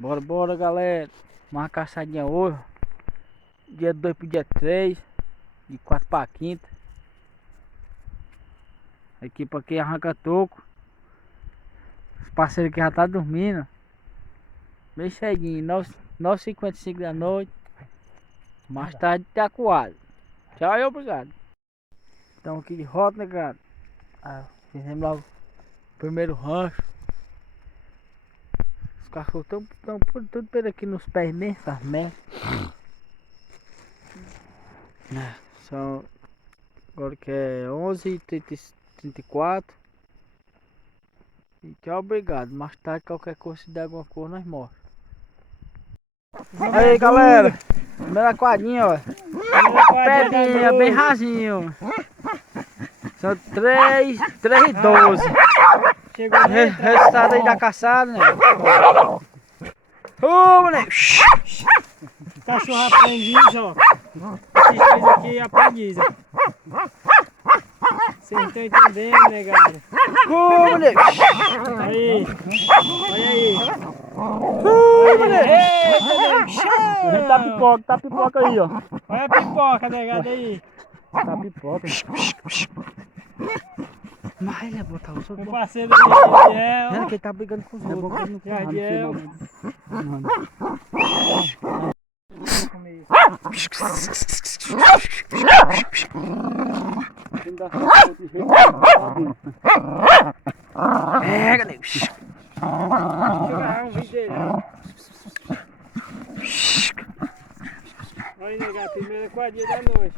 Bora, bora, galera. Uma caçadinha hoje. Dia 2 pro dia 3. De 4 pra quinta. Aqui pra quem arranca toco. Os parceiros que já tá dormindo. Bem cedinho. 9h55 da noite. Mais tarde tá coado. Tchau e obrigado. Estamos aqui de volta, né, cara? Fizemos lá o primeiro rancho. Os cachorros estão tudo por aqui nos pés mesmo, essas merdas. São agora que é 11h34. E tchau, obrigado. Mais tarde, qualquer coisa, se der alguma coisa, nós mostra. Aí, galera. Primeira quadrinha, ó. Pedrinha, bem rasinho. São 3 e 12. Chegou Resultado aí da caçada, né? Ô, moleque. cachorro aprendiz, ó. Esses três aqui é aprendiz, ó. Vocês estão entendendo, né, galera? Ô, moleque. Aí, olha aí. Ô, moleque. Tá pipoca aí, ó. Olha a pipoca, negado aí. Tá pipoca. Mas ele é botar o Meu parceiro aí, Jardiel. que ele tá brigando com os outros. Jardiel. É, galera. Deixa eu gravar um vídeo dele, ó. Olha aí, negado, primeira quadrilha da noite.